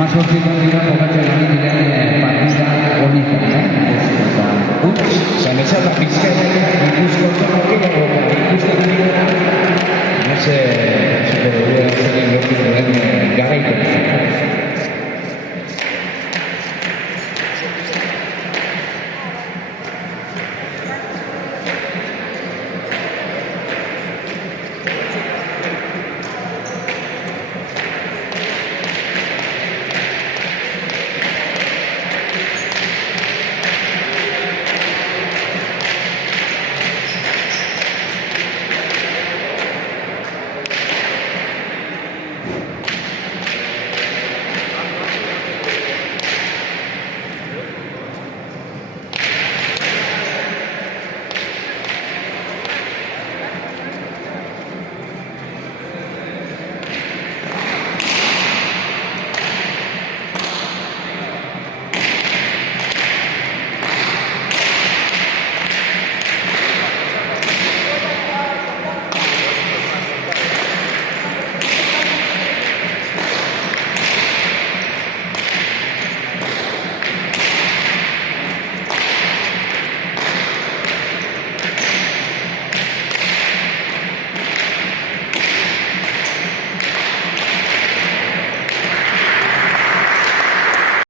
Amazortzitan dira jokatzen ari diren partida honetan, eta utz, zamezala Bizkaian ikuskotzen gehiago, ikusten ari gara, no se podría hacer lo que pueden garaitzen.